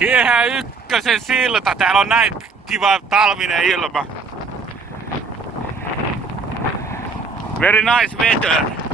Kehä Ykkösen silta. Täällä on näin kiva talvinen ilma. Very nice weather.